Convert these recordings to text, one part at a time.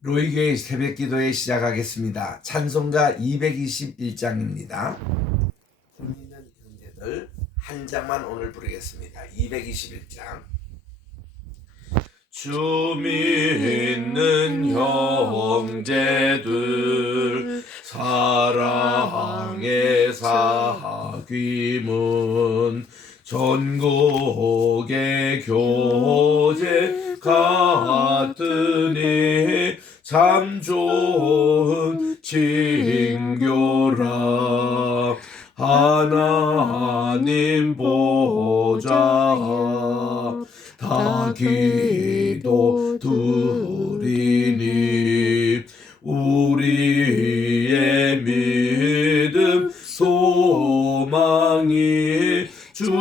로이교회 새벽기도회 시작하겠습니다. 찬송가 221장입니다. 금 있는 형제들 한 장만 오늘 부르겠습니다. 221장. 주 믿는 형제들 사랑의 사귐은 전국의 교제 같으니 참 좋은 친교라. 하나님 보좌 다 기도 드리니 우리의 믿음 소망이 주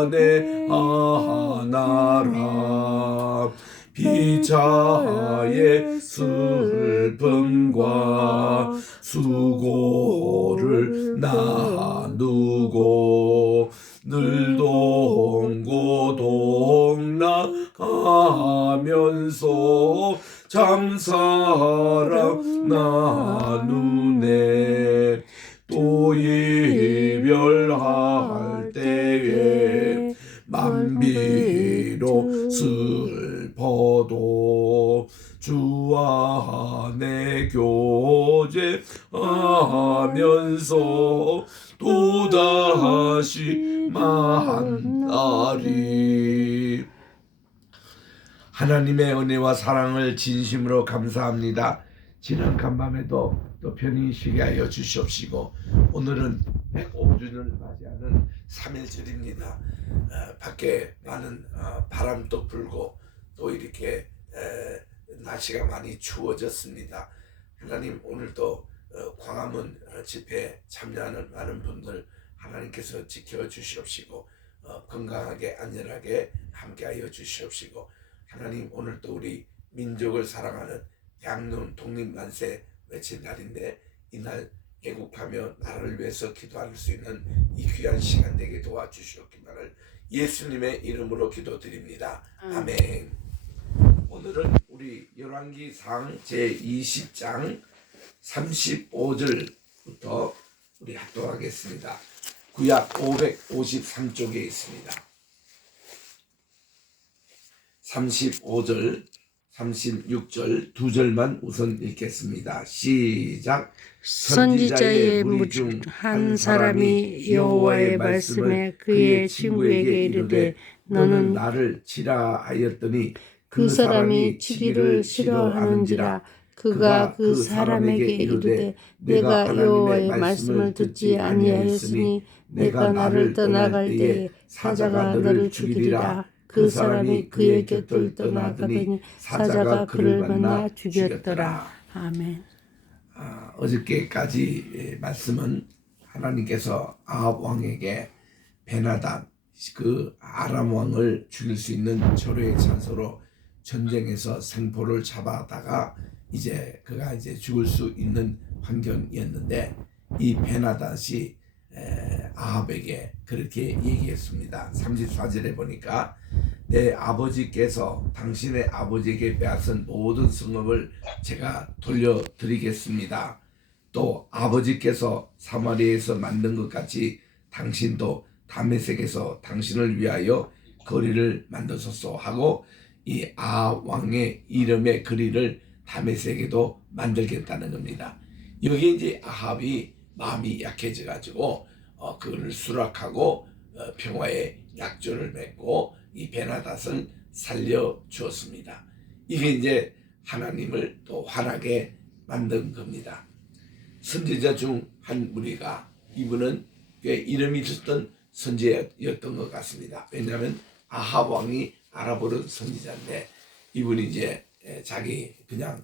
안에 하나라. 피차의 슬픔과 수고를 나누고 늘 동고동락하면서 참 사랑 나누네. 또 이별할 때에 만비로 슬퍼도 주 안에 교제하면서 또다시 만나리. 하나님의 은혜와 사랑을 진심으로 감사합니다. 지난 간밤에도 또 편히 쉬게 하여 주시옵시고, 오늘은 105주년을 맞이하는 3일절입니다. 밖에 많은 바람도 불고 또 이렇게 날씨가 많이 추워졌습니다. 하나님, 오늘도 광화문 집회에 참여하는 많은 분들 하나님께서 지켜주시옵시고 건강하게 안전하게 함께하여 주시옵시고, 하나님, 오늘도 우리 민족을 사랑하는 양론 독립만세 외친 날인데 이날 애국하며 나라를 위해서 기도할 수 있는 이 귀한 시간 되게 도와주시옵기만을 예수님의 이름으로 기도드립니다. 아멘. 오늘은 우리 열왕기상 제20장 35절부터 우리 합독하겠습니다. 구약 553쪽에 있습니다. 35절, 36절 두 절만 우선 읽겠습니다. 시작. 선지자의 무리 중 한 사람이 여호와의 말씀에 그의 친구에게 이르되 너는 나를 치라 하였더니 그 사람이 치기를 싫어하는지라. 그가 그 사람에게 이르되 내가 여호와의 말씀을 듣지 아니하였으니 내가 나를 떠나갈 때에 사자가 너를 죽이리라. 그 사람이 그의 곁을 떠나가더니 사자가 그를 만나 죽였더라. 아멘. 어저께까지 말씀은 하나님께서 아합 왕에게 베나단 그 아람 왕을 죽일 수 있는 절호의 찬소로 전쟁에서 생포를 잡아다가 이제 그가 이제 죽을 수 있는 환경이었는데, 이 베나단이 아합에게 그렇게 얘기했습니다. 34절에 보니까 내 아버지께서 당신의 아버지에게 빼앗은 모든 성읍을 제가 돌려드리겠습니다. 또 아버지께서 사마리아에서 만든 것 같이 당신도 다메섹에서 당신을 위하여 거리를 만드소서 하고, 이 아합 왕의 이름의 거리를 다메섹에도 만들겠다는 겁니다. 여기 이제 아합이 마음이 약해져 가지고 그걸 수락하고 평화의 약조를 맺고 이 베나닷을 살려 주었습니다. 이게 이제 하나님을 또 화나게 만든 겁니다. 선지자 중 한 무리가, 이분은 꽤 이름이 있었던 선지자였던 것 같습니다. 왜냐하면 아합 왕이 알아보는 선지자인데, 이분이 이제 자기 그냥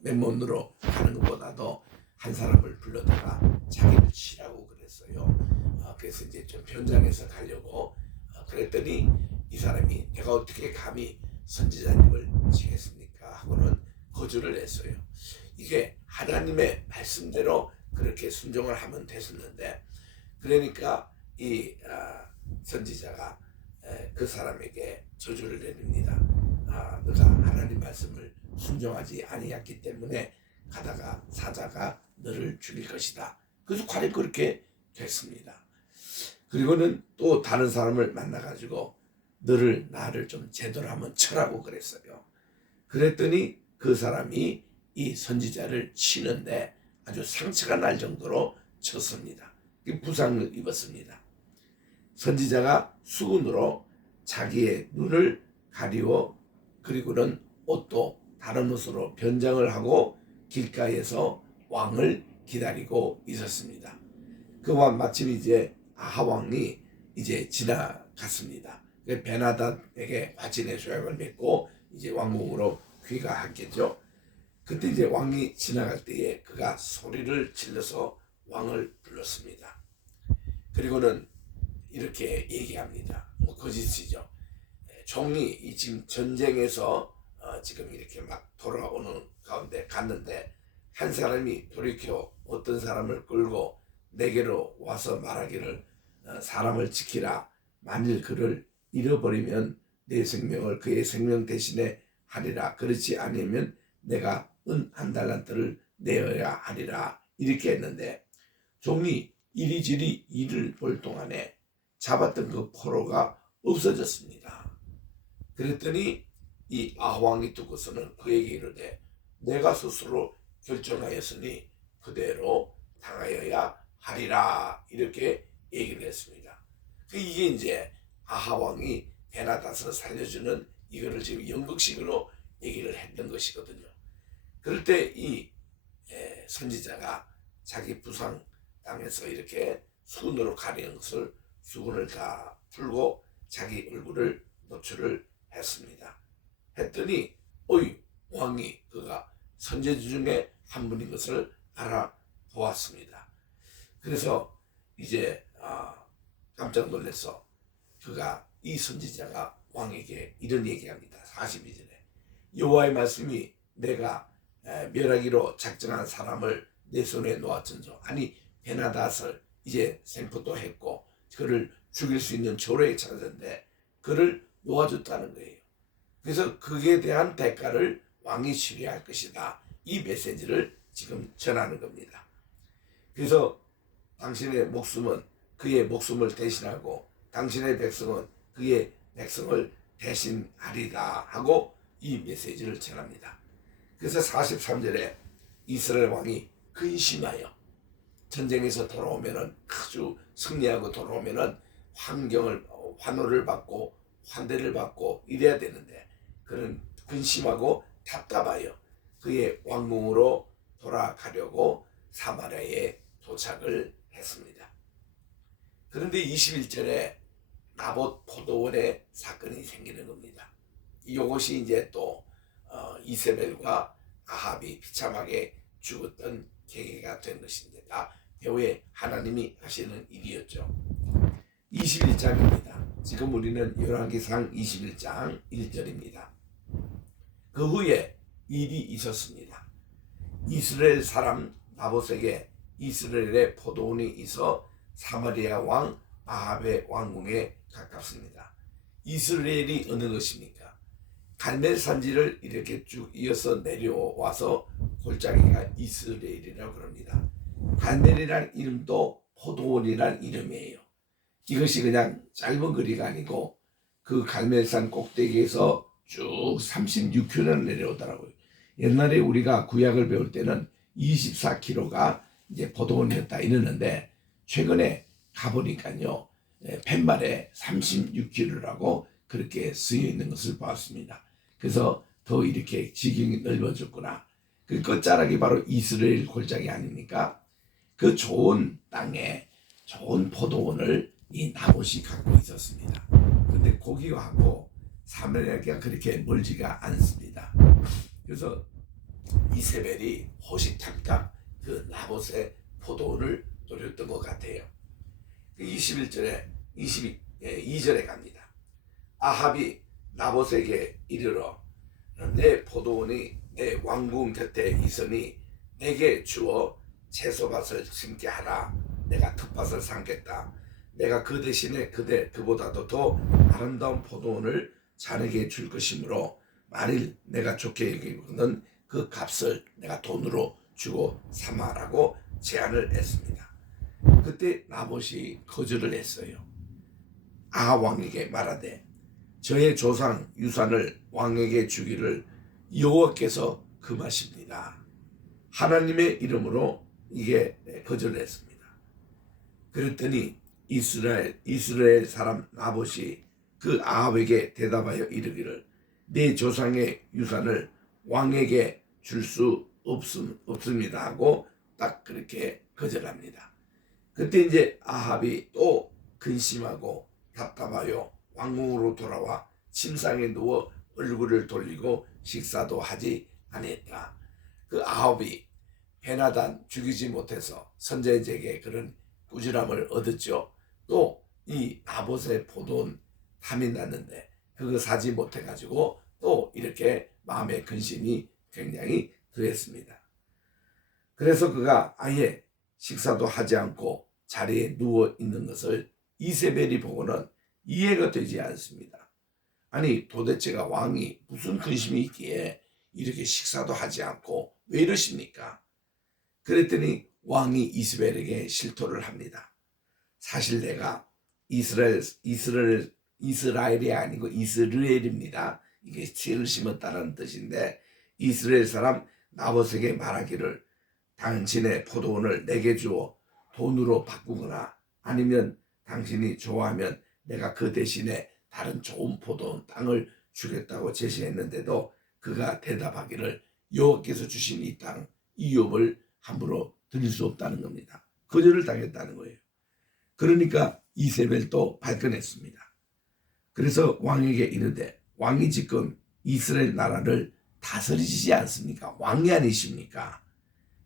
맨몸으로 가는 것보다도 한 사람을 불러다가 자기를 치라고 그랬어요. 그래서 이제 좀 변장해서 가려고 그랬더니 이 사람이 내가 어떻게 감히 선지자님을 치겠습니까 하고는 거절을 했어요. 이게 하나님의 말씀대로 그렇게 순종을 하면 됐었는데, 그러니까 이 선지자가 그 사람에게 저주를 내립니다. 너가 하나님 말씀을 순종하지 아니했기 때문에 가다가 사자가 너를 죽일 것이다. 그래서 과연 그렇게 됐습니다. 그리고는 또 다른 사람을 만나가지고 나를 좀 제대로 한번 쳐라고 그랬어요. 그랬더니 그 사람이 이 선지자를 치는데 아주 상처가 날 정도로 쳤습니다. 부상을 입었습니다. 선지자가 수군으로 자기의 눈을 가리워 그리고는 옷도 다른 옷으로 변장을 하고 길가에서 왕을 기다리고 있었습니다. 그와 마침 이제 아하 왕이 이제 지나갔습니다. 베나닷에게 화친의 소약을 맺고 이제 왕궁으로 귀가했겠죠. 그때 이제 왕이 지나갈 때에 그가 소리를 질러서 왕을 불렀습니다. 그리고는 이렇게 얘기합니다. 거짓이죠. 종이 지금 전쟁에서 지금 이렇게 막 돌아오는 가운데 갔는데 한 사람이 돌이켜 어떤 사람을 끌고 내게로 와서 말하기를 사람을 지키라. 만일 그를 잃어버리면 내 생명을 그의 생명 대신에 하리라. 그렇지 않으면 내가 은 한 달란트를 내어야 하리라. 이렇게 했는데 종이 이리저리 일을 볼 동안에 잡았던 그 포로가 없어졌습니다. 그랬더니 이 아왕이 듣고서는 그에게 이르되 내가 스스로 결정하였으니 그대로 당하여야 하리라. 이렇게 얘기를 했습니다. 이게 이제 아하왕이 베나닷을 살려주는 이거를 지금 연극식으로 얘기를 했던 것이거든요. 그럴 때 이 선지자가 자기 부상 당해서 이렇게 수군으로 가리는 것을 수군을 다 풀고 자기 얼굴을 노출을 했습니다. 했더니 왕이 그가 선지자 중에 한 분인 것을 알아보았습니다. 그래서 이제 깜짝 놀라서 그가 이 선지자가 왕에게 이런 얘기합니다. 42절에 여호와의 말씀이 내가 멸하기로 작정한 사람을 내 손에 놓았던소. 아니 베나닷을 이제 생포도 했고 그를 죽일 수 있는 조례에 찾았는데 그를 놓아줬다는 거예요. 그래서 그에 대한 대가를 왕이 치료할 것이다. 이 메시지를 지금 전하는 겁니다. 그래서 당신의 목숨은 그의 목숨을 대신하고 당신의 백성은 그의 백성을 대신하리라 하고 이 메시지를 전합니다. 그래서 43절에 이스라엘 왕이 근심하여 전쟁에서 돌아오면은 아주 승리하고 돌아오면은 환호를 받고 환대를 받고 이래야 되는데 그는 근심하고 답답하여 그의 왕궁으로 돌아가려고 사마리아에 도착을 했습니다. 그런데 21절에 나봇 포도원에 사건이 생기는 겁니다. 이것이 이제 또 이세벨과 아합이 비참하게 죽었던 계기가 된 것인데 다 배후에 하나님이 하시는 일이었죠. 21장입니다. 지금 우리는 열왕기상 21장 1절입니다. 그 후에 일이 있었습니다. 이스라엘 사람 나봇에게 이스라엘의 포도원이 있어 사마리아 왕 아합의 왕궁에 가깝습니다. 이스라엘이 어느 것입니까? 갈멜 산지를 이렇게 쭉 이어서 내려와서 골짜기가 이스라엘이라고 그럽니다. 갈멜이란 이름도 포도원이란 이름이에요. 이것이 그냥 짧은 거리가 아니고 그 갈멜산 꼭대기에서 쭉 36km를 내려오더라고요. 옛날에 우리가 구약을 배울 때는 24km가 이제 포도원이었다 이러는데 최근에 가보니까요 팻말에 36km라고 그렇게 쓰여 있는 것을 봤습니다. 그래서 더 이렇게 지경이 넓어졌구나. 그 끝자락이 바로 이스라엘 골짜기 아닙니까? 그 좋은 땅에 좋은 포도원을 이 나봇이 갖고 있었습니다. 그런데 거기하고 사마리아가 그렇게 멀지가 않습니다. 그래서 이세벨이 호시탐탐 그 나봇의 포도원을 노렸던 것 같아요. 21절에 22절에 갑니다. 아합이 나봇에게 이르러 내 포도원이 내 왕궁 곁에 있으니 내게 주어 채소밭을 심게 하라. 내가 텃밭을 삼겠다. 내가 그 대신에 그보다도 더 아름다운 포도원을 자네에게 줄 것이므로 만일 내가 좋게 여기거든 그 값을 내가 돈으로 주고 삼아라고 제안을 했습니다. 그때 나봇이 거절을 했어요. 아합 왕에게 말하되 저의 조상 유산을 왕에게 주기를 여호와께서 금하십니다. 하나님의 이름으로 이게 거절했습니다. 그랬더니 이스라엘 사람 나봇이 그 아합에게 대답하여 이르기를 내 조상의 유산을 왕에게 줄 수 없습니다 하고 딱 그렇게 거절합니다. 그때 이제 아합이 또 근심하고 답답하여 왕궁으로 돌아와 침상에 누워 얼굴을 돌리고 식사도 하지 아니했다. 그 아합이 베나단 죽이지 못해서 선지자에게 그런 꾸지람을 얻었죠. 또 이 나봇의 포도원 탐이 났는데 그거 사지 못해 가지고 또 이렇게 마음의 근심이 굉장히 더했습니다. 그래서 그가 아예 식사도 하지 않고 자리에 누워 있는 것을 이세벨이 보고는 이해가 되지 않습니다. 아니 도대체가 왕이 무슨 근심이 있기에 이렇게 식사도 하지 않고 왜 이러십니까? 그랬더니 왕이 이세벨에게 실토를 합니다. 사실 내가 이스라엘이 아니고 이스르엘입니다. 이게 씨를 심었다는 뜻인데 이스라엘 사람 나봇에게 말하기를 당신의 포도원을 내게 주어 돈으로 바꾸거나 아니면 당신이 좋아하면 내가 그 대신에 다른 좋은 포도원 땅을 주겠다고 제시했는데도 그가 대답하기를 여호와께서 주신 이 땅 이업을 함부로 드릴 수 없다는 겁니다. 거절을 당했다는 거예요. 그러니까 이세벨도 발끈했습니다. 그래서 왕에게 이르되 왕이 지금 이스라엘 나라를 다스리시지 않습니까? 왕이 아니십니까?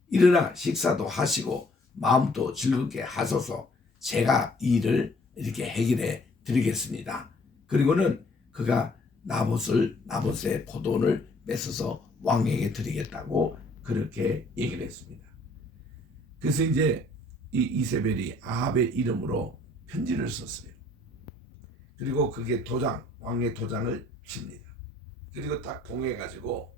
일어나 식사도 하시고 마음도 즐겁게 하소서. 제가 이 일을 이렇게 해결해 드리겠습니다. 그리고는 그가 나봇의 포도원을 뺏어서 왕에게 드리겠다고 그렇게 얘기를 했습니다. 그래서 이제 이 이세벨이 아합의 이름으로 편지를 썼어요. 그리고 그게 왕의 도장을 칩니다. 그리고 딱 봉해가지고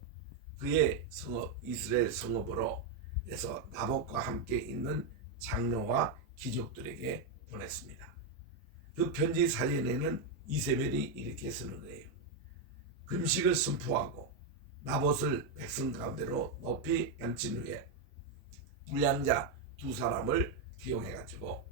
그의 성읍 이스라엘 성읍으로 해서 나봇과 함께 있는 장로와 귀족들에게 보냈습니다. 그 편지 사전에는 이세벨이 이렇게 쓰는 거예요. 금식을 선포하고 나봇을 백성 가운데로 높이 앉힌 후에 불량자 두 사람을 기용해가지고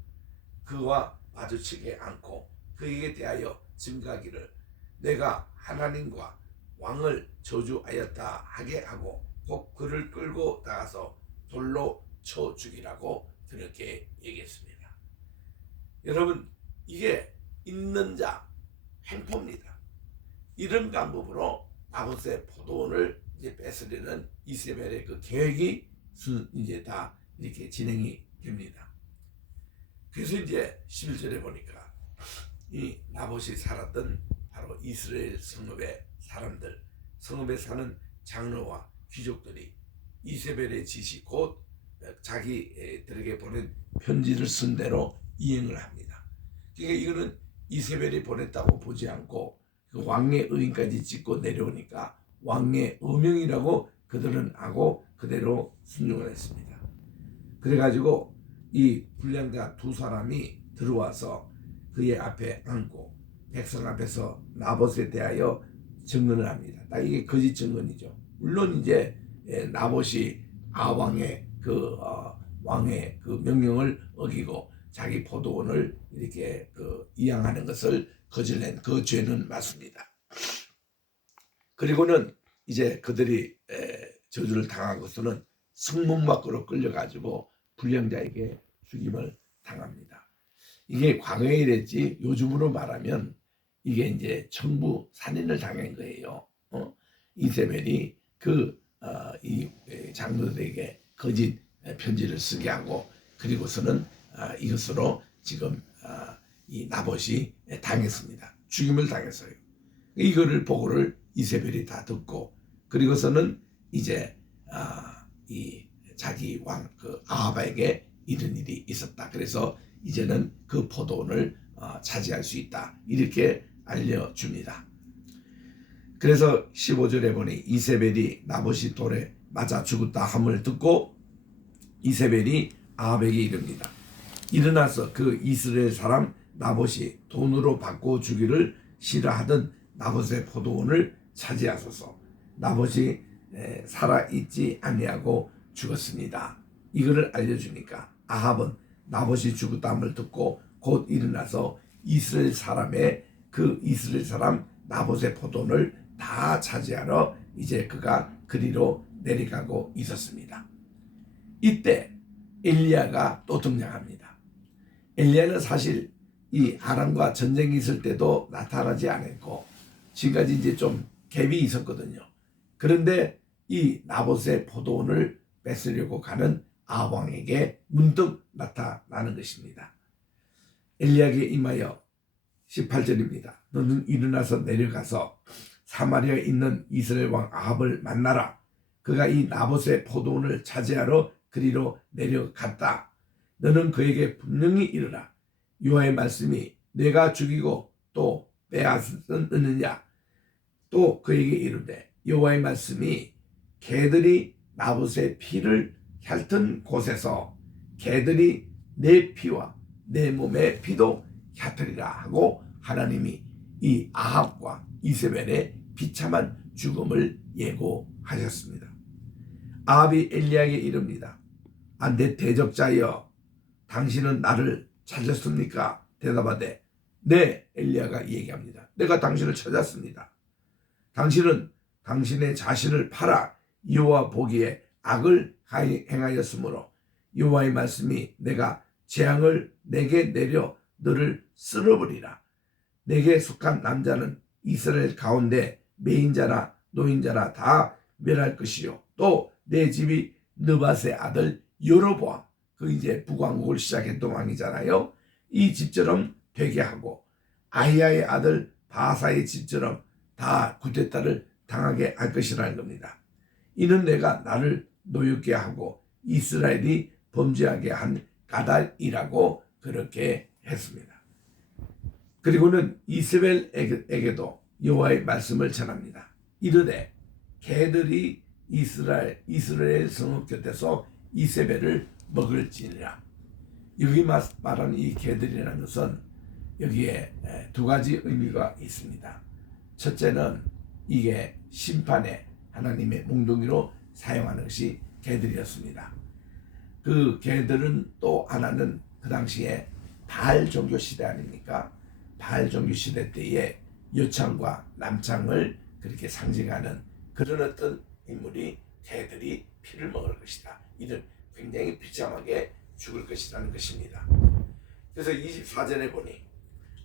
그와 마주치게 앉고 그에게 대하여 증가하기를 내가 하나님과 왕을 저주하였다 하게 하고 곧 그를 끌고 나가서 돌로 쳐 죽이라고 그렇게 얘기했습니다. 여러분 이게 있는 자 횡포입니다. 이런 방법으로 나봇의 포도원을 이제 뺏으려는 이세벨의 그 계획이 이제 다 이렇게 진행이 됩니다. 그래서 이제 11절에 보니까 이 나봇이 살았던 바로 이스라엘 성읍의 사람들, 성읍에 사는 장로와 귀족들이 이세벨의 지시 곧 자기들에게 보낸 편지를 쓴 대로 이행을 합니다. 그러니까 이거는 이세벨이 보냈다고 보지 않고 그 왕의 의인까지 찍고 내려오니까 왕의 어명이라고 그들은 하고 그대로 순종을 했습니다. 그래가지고 이 불량자 두 사람이 들어와서 그의 앞에 앉고 백성 앞에서 나봇에 대하여 증언을 합니다. 딱 이게 거짓 증언이죠. 물론 이제 나봇이 아왕의 왕의 그 명령을 어기고 자기 포도원을 이렇게 이양하는 것을 거절한 그 죄는 맞습니다. 그리고는 이제 그들이 저주를 당하고서는 성문 밖으로 끌려가지고 불량자에게 죽임을 당합니다. 이게 과거에 이랬지 요즘으로 말하면 이게 이제 천부 살인을 당한 거예요. 이세벨이 이 장로들에게 거짓 편지를 쓰게 하고 그리고서는 이것으로 지금 이 나봇이 당했습니다. 죽임을 당했어요. 이거를 보고를 이세벨이 다 듣고 그리고서는 이제 이 자기 왕 아합에게 이런 일이 있었다. 그래서 이제는 그 포도원을 차지할 수 있다. 이렇게 알려줍니다. 그래서 15절에 보니 이세벨이 나봇이 돌에 맞아 죽었다 함을 듣고 이세벨이 아합에게 이릅니다. 일어나서 그 이스라엘 사람 나봇이 돈으로 바꿔 주기를 싫어하던 나봇의 포도원을 차지하소서. 나봇이 살아있지 아니하고 죽었습니다. 이거를 알려주니까 아합은 나봇이 죽었다함을 듣고 곧 일어나서 이스라엘 사람 나봇의 포도원을 다 차지하러 이제 그가 그리로 내려가고 있었습니다. 이때 엘리야가 또 등장합니다. 엘리야는 사실 이 아람과 전쟁이 있을 때도 나타나지 않았고 지금까지 이제 좀 갭이 있었거든요. 그런데 이 나봇의 포도원을 뺏으려고 가는 아합 왕에게 문득 나타나는 것입니다. 엘리야에게 임하여 18절입니다. 너는 일어나서 내려가서 사마리아에 있는 이스라엘 왕 아합을 만나라. 그가 이 나봇의 포도원을 차지하러 그리로 내려갔다. 너는 그에게 분명히 이르라. 여호와의 말씀이 내가 죽이고 또 빼앗느냐. 또 그에게 이르되 여호와의 말씀이 개들이 나봇의 피를 핥은 곳에서 개들이 내 피와 내 몸의 피도 핥으리라 하고 하나님이 이 아합과 이세벨의 비참한 죽음을 예고하셨습니다. 아합이 엘리야에게 이릅니다. 내 대적자여, 당신은 나를 찾았습니까? 대답하되 네, 엘리야가 얘기합니다. 내가 당신을 찾았습니다. 당신은 당신의 자신을 팔아 여호와 보기에 악을 행하였으므로 여호와의 말씀이 내가 재앙을 내게 내려 너를 쓸어버리라. 내게 속한 남자는 이스라엘 가운데 매인자나 노인자나 다 멸할 것이요. 또 내 집이 느밧의 아들 여로보암, 그 이제 북왕국을 시작했던 왕이잖아요. 이 집처럼 되게 하고 아히야의 아들 바사의 집처럼 다 구태타를 당하게 할 것이라는 겁니다. 이는 내가 나를 노엽게 하고 이스라엘이 범죄하게 한 까닭이라고 그렇게 했습니다. 그리고는 이세벨에게도 여호와의 말씀을 전합니다. 이르되 개들이 이스라엘 성읍 곁에서 이세벨을 먹을지니라. 여기 말하는 이 개들이라는 것은 여기에 두 가지 의미가 있습니다. 첫째는 이게 심판의 하나님의 몽둥이로 사용하는 것이 개들이었습니다. 그 개들은 또 하나는 그 당시에 바알 종교 시대 아닙니까? 바알 종교 시대 때에 여창과 남창을 그렇게 상징하는 그런 어떤 인물이 개들이 피를 먹을 것이다. 이는 굉장히 비참하게 죽을 것이라는 것입니다. 그래서 24절에 보니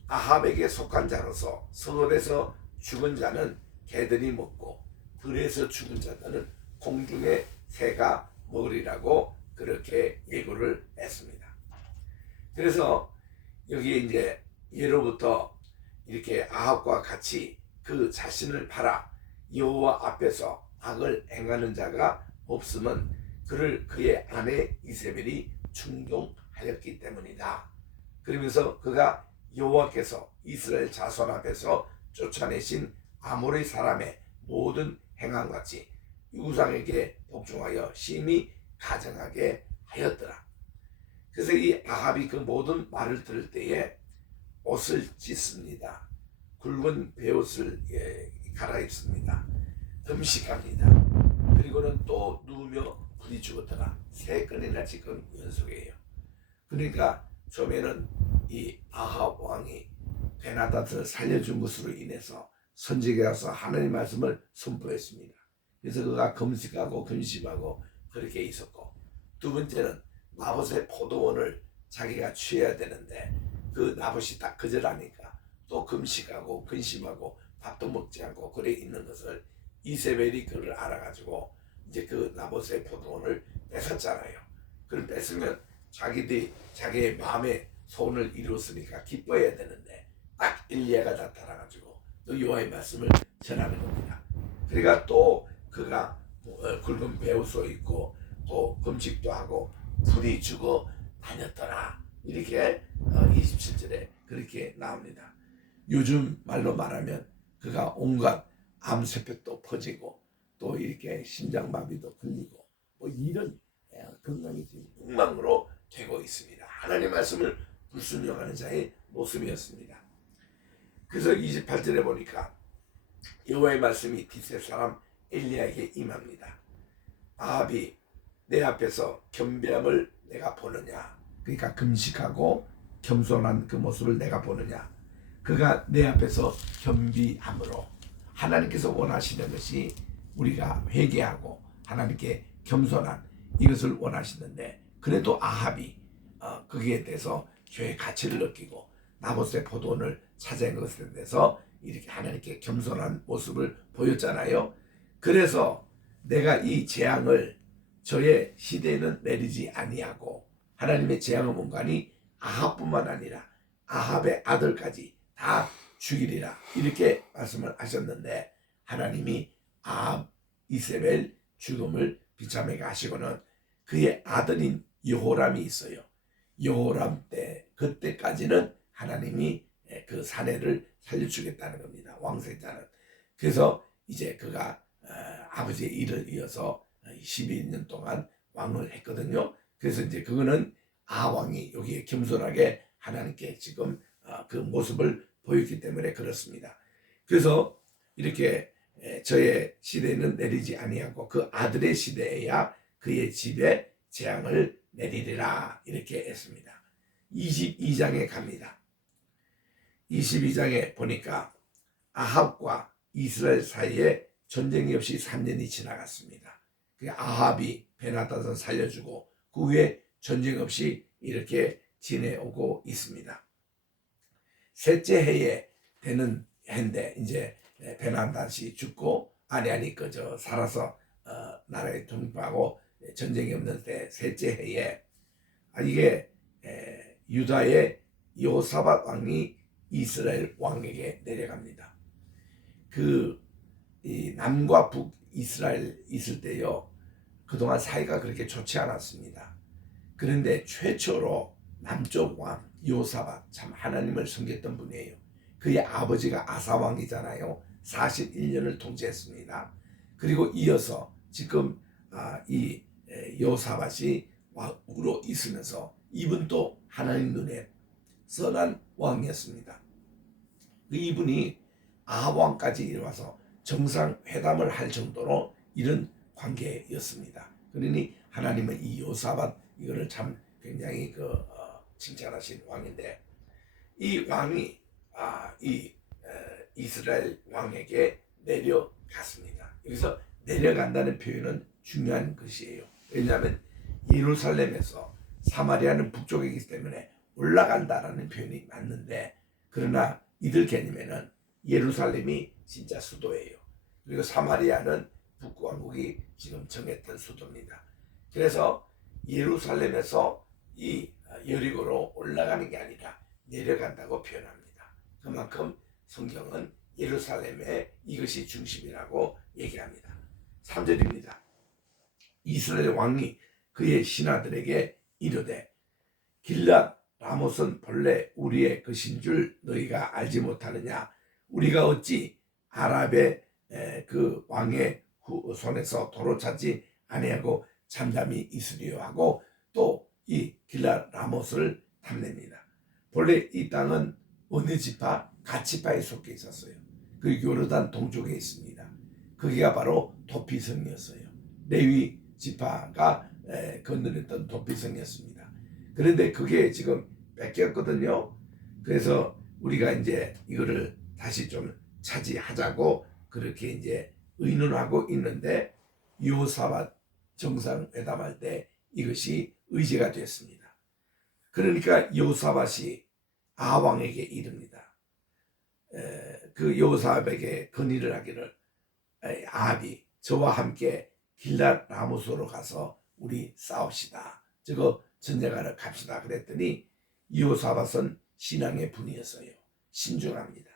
아합에게 속한 자로서 성읍에서 죽은 자는 개들이 먹고 들에서 죽은 자들은 공중의 새가 먹으리라고 그렇게 예고를 했습니다. 그래서 여기에 이제 예로부터 이렇게 아합과 같이 그 자신을 팔아 여호와 앞에서 악을 행하는 자가 없으면 그를 그의 아내 이세벨이 충동하였기 때문이다. 그러면서 그가 여호와께서 이스라엘 자손 앞에서 쫓아내신 아모리 사람의 모든 행함같이 우상에게 복종하여 심히 가증하게 하였더라. 그래서 이 아합이 그 모든 말을 들을 때에 옷을 찢습니다. 굵은 베옷을 갈아입습니다. 금식합니다. 그리고는 또 누우며 부딪히더라. 3건이나 지금 연속이에요. 그러니까 처음에는 이 아합 왕이 베나닷을 살려준 것으로 인해서 선지자가 와서 하나님 말씀을 선포했습니다. 그래서 그가 금식하고 근심하고 그렇게 있었고, 두 번째는 나봇의 포도원을 자기가 취해야 되는데 그 나봇이 딱 거절하니까 또 금식하고 근심하고 밥도 먹지 않고 그래 있는 것을 이세벨이 그를 알아가지고 이제 그 나봇의 포도원을 뺏었잖아요. 그럼 뺏으면 자기의 마음의 소원을 이루었으니까 기뻐해야 되는데 딱 엘리야가 나타나가지고 또 여호와의 말씀을 전하는 겁니다. 그러니까 또 그가 굵은 베옷도 입고 또 금식도 하고 부딪히고 다녔더라. 이렇게 27절에 그렇게 나옵니다. 요즘 말로 말하면 그가 온갖 암세포도 퍼지고 또 이렇게 심장마비도 걸리고 뭐 이런 건강이 지금 엉망으로 되고 있습니다. 하나님의 말씀을 불순종하는 자의 모습이었습니다. 그래서 28절에 보니까 여호와의 말씀이 디셋 사람 엘리야에게 임합니다. 아합이 내 앞에서 겸비함을 내가 보느냐, 그러니까 금식하고 겸손한 그 모습을 내가 보느냐, 그가 내 앞에서 겸비함으로, 하나님께서 원하시는 것이 우리가 회개하고 하나님께 겸손한 이것을 원하시는데, 그래도 아합이 거기에 대해서 죄의 가치를 느끼고 나봇의 포도원을 차지한 것에 대해서 이렇게 하나님께 겸손한 모습을 보였잖아요. 그래서 내가 이 재앙을 저의 시대에는 내리지 아니하고, 하나님의 재앙의 문관이 아합뿐만 아니라 아합의 아들까지 다 죽이리라, 이렇게 말씀을 하셨는데, 하나님이 아합 이세벨 죽음을 비참하게 하시고는 그의 아들인 여호람이 있어요. 여호람 때, 그때까지는 하나님이 그 사내를 살려주겠다는 겁니다. 왕세자는. 그래서 이제 그가 아버지의 일을 이어서 12년 동안 왕을 했거든요. 그래서 이제 그거는 아왕이 여기에 겸손하게 하나님께 지금 그 모습을 보였기 때문에 그렇습니다. 그래서 이렇게 저의 시대는 내리지 아니하고 그 아들의 시대에야 그의 집에 재앙을 내리리라, 이렇게 했습니다. 22장에 갑니다. 22장에 보니까 아합과 이스라엘 사이에 전쟁이 없이 3년이 지나갔습니다. 아합이 베나다를 살려주고 그 후에 전쟁 없이 이렇게 지내오고 있습니다. 셋째 해에 되는 해인데 이제 베나다시 죽고 그저 살아서 나라에 독립하고 전쟁이 없는 때 셋째 해에 이게 유다의 여호사밧 왕이 이스라엘 왕에게 내려갑니다. 이 남과 북 이스라엘 있을 때요, 그동안 사이가 그렇게 좋지 않았습니다. 그런데 최초로 남쪽 왕 여호사밧, 참 하나님을 섬겼던 분이에요. 그의 아버지가 아사 왕이잖아요. 41년을 통치했습니다. 그리고 이어서 지금 이 여호사밧이 왕으로 있으면서 이분도 하나님 눈에 선한 왕이었습니다. 이분이 아합 왕까지 이르와서 정상회담을 할 정도로 이런 관계였습니다. 그러니 하나님은 이 여호사밧 이거를 참 굉장히 칭찬하신 왕인데, 이 왕이 이 이스라엘 왕에게 내려갔습니다. 여기서 내려간다는 표현은 중요한 것이에요. 왜냐하면 예루살렘에서 사마리아는 북쪽에 있기 때문에 올라간다라는 표현이 맞는데, 그러나 이들 개념에는 예루살렘이 진짜 수도예요. 그리고 사마리아는 북왕국이 지금 정했던 수도입니다. 그래서 예루살렘에서 이 여리고로 올라가는 게 아니라 내려간다고 표현합니다. 그만큼 성경은 예루살렘의 이것이 중심이라고 얘기합니다. 3절입니다. 이스라엘 왕이 그의 신하들에게 이르되 길랏 라못은 본래 우리의 것인 줄 너희가 알지 못하느냐? 우리가 어찌 아랍의 그 왕의 손에서 도로 찾지 아니하고 잠잠히 있으리요 하고 또 이 길랏 라못을 탐냅니다. 본래 이 땅은 어느 지파? 갓지파에 속해 있었어요. 그 요르단 동쪽에 있습니다. 거기가 바로 도피성이었어요. 레위 지파가 건너렸던 도피성이었습니다. 그런데 그게 지금 뺏겼거든요. 그래서 우리가 이제 이거를 다시 좀 차지하자고 그렇게 이제 의논하고 있는데, 여호사밧 정상회담할 때 이것이 의제가 됐습니다. 그러니까 여호사밧이 아합 왕에게 이릅니다. 그 여호사밧에게 건의를 하기를, 아합이 저와 함께 길랏 라못으로 가서 우리 싸웁시다. 저거 전쟁하러 갑시다. 그랬더니 여호사밧은 신앙의 분이었어요. 신중합니다.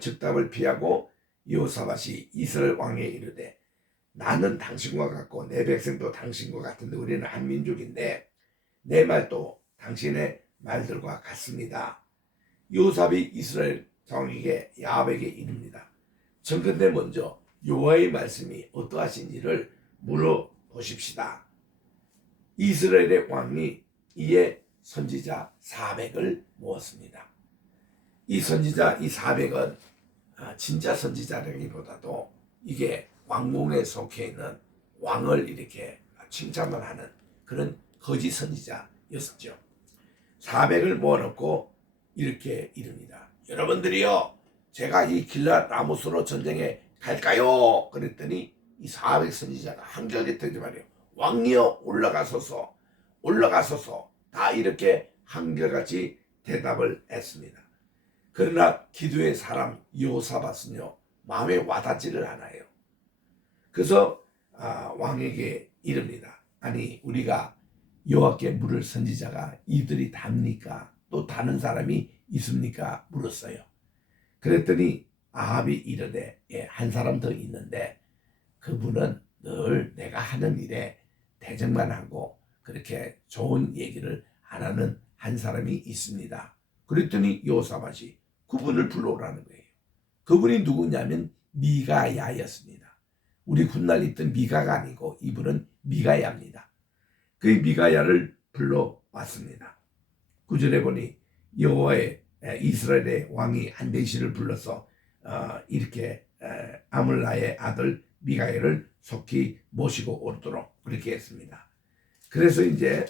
즉답을 피하고 여호사밧이 이스라엘 왕에 이르되 나는 당신과 같고 내 백성도 당신과 같은데 우리는 한 민족인데 내 말도 당신의 말들과 같습니다. 여호사밧이 이스라엘 왕에게 아합에게 이릅니다. 정근대 먼저 여호와의 말씀이 어떠하신지를 물어보십시다. 이스라엘의 왕이 이에 선지자 400을 모았습니다. 이 선지자 이 400은 진짜 선지자라기보다도 이게 왕궁에 속해 있는 왕을 이렇게 칭찬만 하는 그런 거짓 선지자였었죠. 400을 모아놓고 이렇게 이릅니다. 여러분들이요, 제가 이 길랏 라모스로 전쟁에 갈까요? 그랬더니 이 400 선지자가 한결같이 되지 말이에요. 왕이여 올라가소서 다 이렇게 한결같이 대답을 했습니다. 그러나 기도의 사람 여호사밧은요 마음에 와닿지를 않아요. 그래서 왕에게 이릅니다. 아니 우리가 여호와께 물을 선지자가 이들이 답니까? 또 다른 사람이 있습니까? 물었어요. 그랬더니 아합이 이르되 한 사람 더 있는데 그분은 늘 내가 하는 일에 대적만 하고 그렇게 좋은 얘기를 안 하는 한 사람이 있습니다. 그랬더니 여호사밧이 그분을 불러오라는 거예요. 그분이 누구냐면 미가야였습니다. 우리 훗날 있던 미가가 아니고 이분은 미가야입니다. 그 미가야를 불러왔습니다. 9절에 보니 여호와의 이스라엘의 왕이 한데시를 불러서 이렇게 아물라의 아들 미가야를 속히 모시고 오도록 그렇게 했습니다. 그래서 이제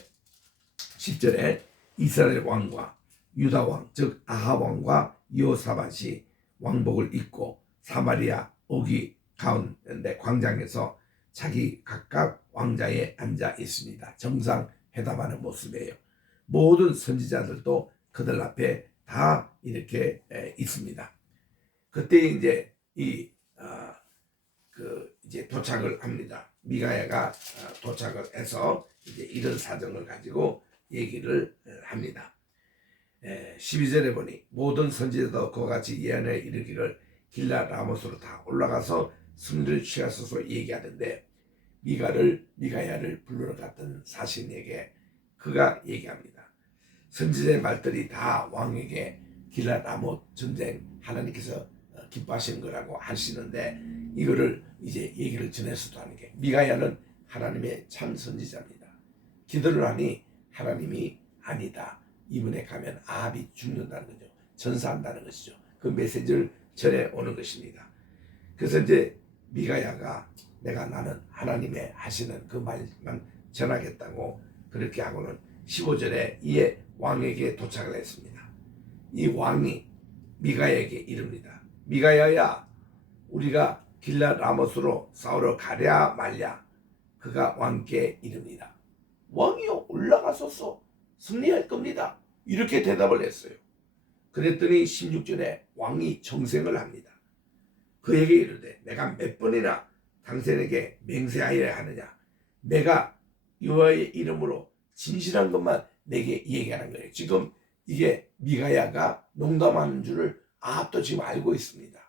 10절에 이스라엘 왕과 유다 왕 즉 아합 왕과 여호사밧이 왕복을 입고 사마리아 오기 가운데 광장에서 자기 각각 왕자에 앉아 있습니다. 정상 회담하는 모습이에요. 모든 선지자들도 그들 앞에 다 이렇게 있습니다. 그때 이제 이제 도착을 합니다. 미가야가 도착을 해서 이제 이런 사정을 가지고 얘기를 합니다. 12절에 보니 모든 선지자도 그와 같이 예언에 이르기를 길랏 라모스로 다 올라가서 승리를 취하소서 얘기하는데 미가야를 불러러 갔던 사신에게 그가 얘기합니다. 선지자의 말들이 다 왕에게 길랏 라모 전쟁 하나님께서 기뻐하시는 거라고 하시는데 이거를 이제 얘기를 전해서도 하는 게 미가야는 하나님의 참 선지자입니다. 기도를 하니 하나님이 아니다. 이분에 가면 아합이 죽는다는 거죠. 전사한다는 것이죠. 그 메시지를 전해오는 것입니다. 그래서 이제 미가야가 나는 하나님의 하시는 그 말만 전하겠다고 그렇게 하고는 15절에 이에 왕에게 도착을 했습니다. 이 왕이 미가야에게 이릅니다. 미가야야, 우리가 길랏 라모스로 싸우러 가랴 말랴. 그가 왕께 이릅니다. 왕이요 올라가소서 승리할 겁니다. 이렇게 대답을 했어요. 그랬더니 16절에 왕이 정색을 합니다. 그에게 이르되 내가 몇 번이나 당신에게 맹세하여야 하느냐. 내가 여호와의 이름으로 진실한 것만 내게 얘기하는 거예요. 지금 이게 미가야가 농담하는 줄을 아합도 지금 알고 있습니다.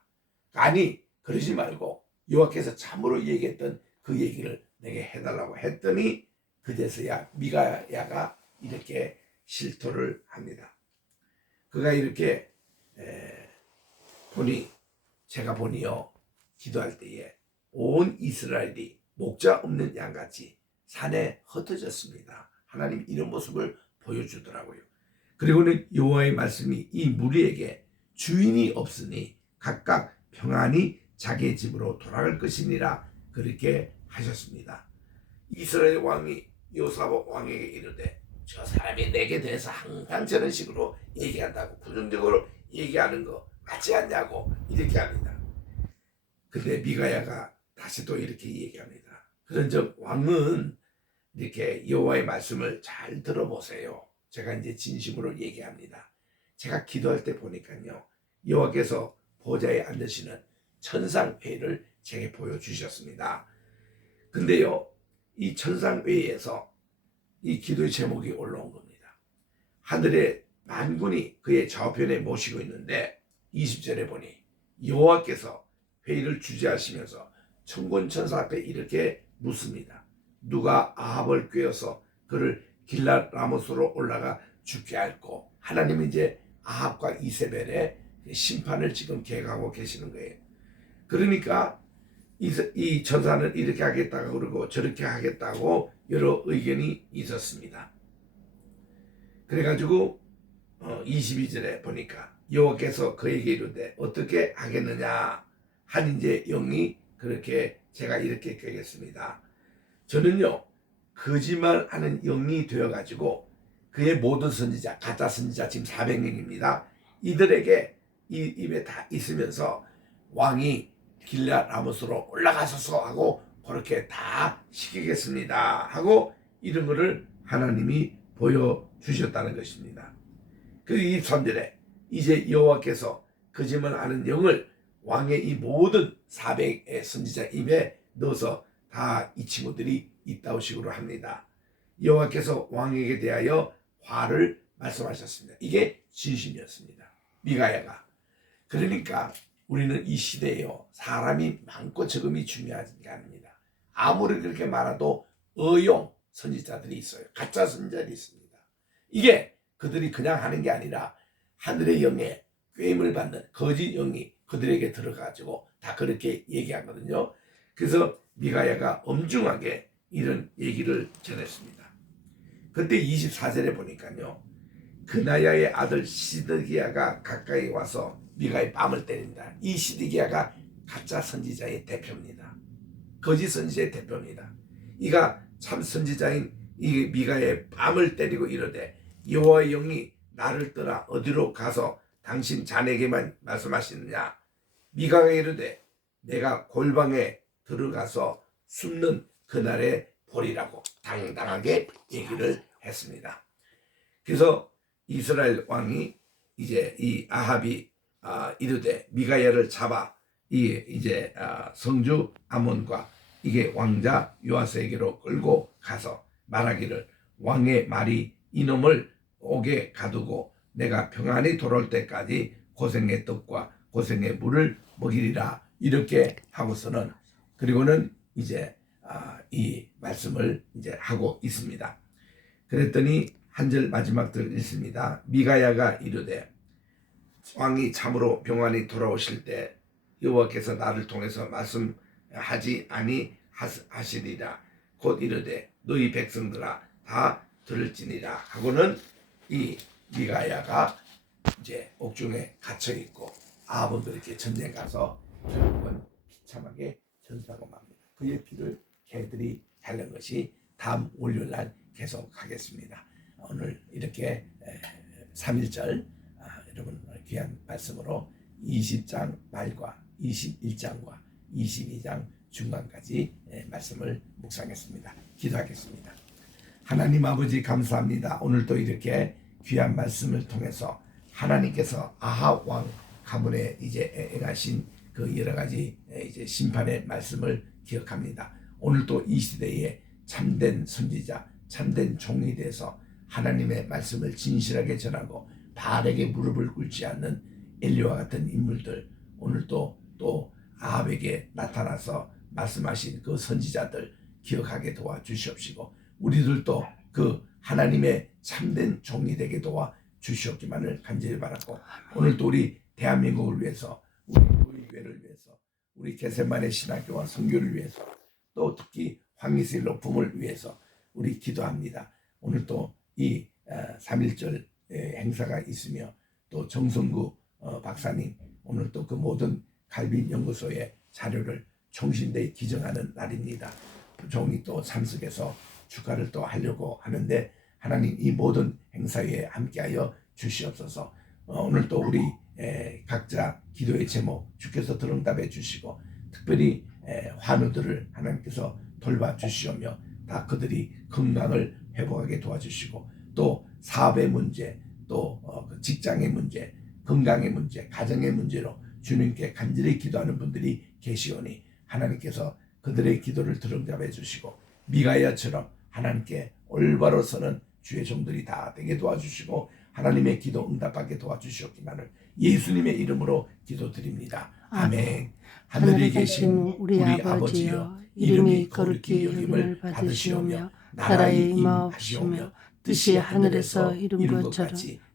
아니 그러지 말고 여호와께서 참으로 얘기했던 그 얘기를 내게 해달라고 했더니 그제서야 미가야가 이렇게 실토를 합니다. 그가 이렇게 제가 보니요 기도할 때에 온 이스라엘이 목자 없는 양같이 산에 흩어졌습니다. 하나님 이런 모습을 보여주더라고요. 그리고는 여호와의 말씀이 이 무리에게 주인이 없으니 각각 평안히 자기 집으로 돌아갈 것이니라 그렇게 하셨습니다. 이스라엘 왕이 여호사밧 왕에게 이르되 저 사람이 내게 대해서 항상 저런 식으로 얘기한다고 부정적으로 얘기하는 거 맞지 않냐고 이렇게 합니다. 근데 미가야가 다시 또 이렇게 얘기합니다. 그런즉 왕은 이렇게 여호와의 말씀을 잘 들어보세요. 제가 이제 진심으로 얘기합니다. 제가 기도할 때 보니까요 여호와께서 보좌에 앉으시는 천상회의를 제게 보여주셨습니다. 근데요 이 천상회의에서 이 기도의 제목이 올라온 겁니다. 하늘의 만군이 그의 좌우편에 모시고 있는데 20절에 보니 여호와께서 회의를 주재하시면서 천군천사 앞에 이렇게 묻습니다. 누가 아합을 꾀어서 그를 길랏 라모스로 올라가 죽게 할꼬. 하나님이 이제 아합과 이세벨의 심판을 지금 계획하고 계시는 거예요. 그러니까 이 천사는 이렇게 하겠다고 그러고 저렇게 하겠다고 여러 의견이 있었습니다. 그래가지고 22절에 보니까 여호와께서 그에게 이르되 어떻게 하겠느냐 한 이제 영이 그렇게 제가 이렇게 얘기했습니다. 저는요 거짓말하는 영이 되어가지고 그의 모든 선지자 가짜 선지자 지금 400명입니다. 이들에게 이 입에 다 있으면서 왕이 길앗 라모스로 올라가소서 하고 그렇게 다 시키겠습니다 하고 이런 거를 하나님이 보여주셨다는 것입니다. 그 23절에 이제 여호와께서 거짓말하는 영을 왕의 이 모든 400의 선지자 입에 넣어서 다 이 친구들이 있다고 식으로 합니다. 여호와께서 왕에게 대하여 화를 말씀하셨습니다. 이게 진심이었습니다. 미가야가. 그러니까 우리는 이 시대에요 사람이 많고 적음이 중요하지 게 아닙니다. 아무리 그렇게 많아도 어용 선지자들이 있어요. 가짜 선지자들이 있습니다. 이게 그들이 그냥 하는 게 아니라 하늘의 영에 꾀임을 받는 거짓 영이 그들에게 들어가지고 다 그렇게 얘기하거든요. 그래서 미가야가 엄중하게 이런 얘기를 전했습니다. 그때 24절에 보니까요 그나야의 아들 시드기야가 가까이 와서 미가의 뺨을 때린다. 이 시드기야가 가짜 선지자의 대표입니다. 거짓 선지자의 대표입니다. 이가 참 선지자인 이 미가의 뺨을 때리고 이르되 여호와의 영이 나를 떠나 어디로 가서 당신 자네에게만 말씀하시느냐. 미가가 이르되 내가 골방에 들어가서 숨는 그날에 보리라고 당당하게 얘기를 했습니다. 그래서 이스라엘 왕이 이제 이 아합이 이르되 미가야를 잡아 이제 성주 아몬과 이게 왕자 요아스에게로 끌고 가서 말하기를 왕의 말이 이놈을 옥에 가두고 내가 평안히 돌아올 때까지 고생의 떡과 고생의 물을 먹이리라 이렇게 하고서는 그리고는 이제 이 말씀을 이제 하고 있습니다. 그랬더니 한 절 마지막 들 있습니다. 미가야가 이르되 왕이 참으로 평안히 돌아오실 때 여호와께서 나를 통해서 말씀하지 아니하시리라. 곧 이르되 너희 백성들아 다 들을지니라 하고는 이 미가야가 이제 옥중에 갇혀 있고 아합도 이렇게 전쟁 가서 결국은 비참하게 전사하고 맙니다. 그의 피를 개들이 핥는 것이 다음 월요일날 계속하겠습니다. 오늘 이렇게 3.1절 여러분 귀한 말씀으로 20장 말과 21장과 22장 중간까지 말씀을 묵상했습니다. 기도하겠습니다. 하나님 아버지 감사합니다. 오늘도 이렇게 귀한 말씀을 통해서 하나님께서 아합 왕 가문에 이제 행하신 그 여러 가지 이제 심판의 말씀을 기억합니다. 오늘도 이 시대에 참된 선지자, 참된 종이 돼서 하나님의 말씀을 진실하게 전하고 바알에게 무릎을 꿇지 않는 엘리와 같은 인물들, 오늘도 또 아합에게 나타나서 말씀하신 그 선지자들 기억하게 도와주시옵시고 우리들도 그 하나님의 참된 종이 되게 도와주시옵기만을 간절히 바랐고 오늘도 우리 대한민국을 위해서 우리 교회를 위해서 우리 게세마네 신학교와 선교를 위해서 또 특히 황희수의 높음을 위해서 우리 기도합니다. 오늘 또 이 3.1절 행사가 있으며 또 정성구 박사님 오늘 또 그 모든 갈빈 연구소의 자료를 총신대에 기증하는 날입니다. 종이 또 참석해서 축하를 또 하려고 하는데 하나님 이 모든 행사에 함께하여 주시옵소서. 오늘 또 우리 각자 기도의 제목 주께서 들응답해 주시고 특별히 환우들을 하나님께서 돌봐주시오며 다 그들이 건강을 회복하게 도와주시고 또 사업의 문제 또 직장의 문제 건강의 문제 가정의 문제로 주님께 간절히 기도하는 분들이 계시오니 하나님께서 그들의 기도를 들응답해 주시고 미가야처럼 하나님께 올바로 서는 주의 종들이 다 되게 도와주시고 하나님의 기도 응답하게 도와주시옵기만을 예수님의 이름으로 기도드립니다. 아멘. 하늘에 계신 우리 아버지여 이름이 거룩히 여김을 받으시오며 나라의 임하옵시며 뜻이 하늘에서 이룬 것처럼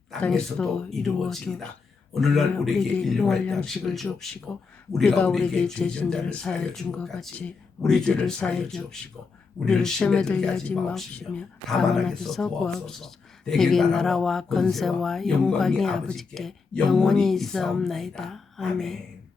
땅에서도 이루어지이다. 오늘날 우리에게 일용할 양식을 주옵시고 우리가 우리에게 죄진자를 사하여 준 것 같이 우리 죄를 사하여 주옵시고 우리를 시험에 들게 하지 마옵시며 다만 악에서 구하옵소서. 대개 나라와 권세와 영광이 아버지께 영원히 있사옵나이다. 아멘.